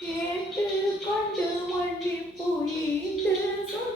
കേട്ട് കൊണ്ട് വഴി പോയിട്ട്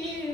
need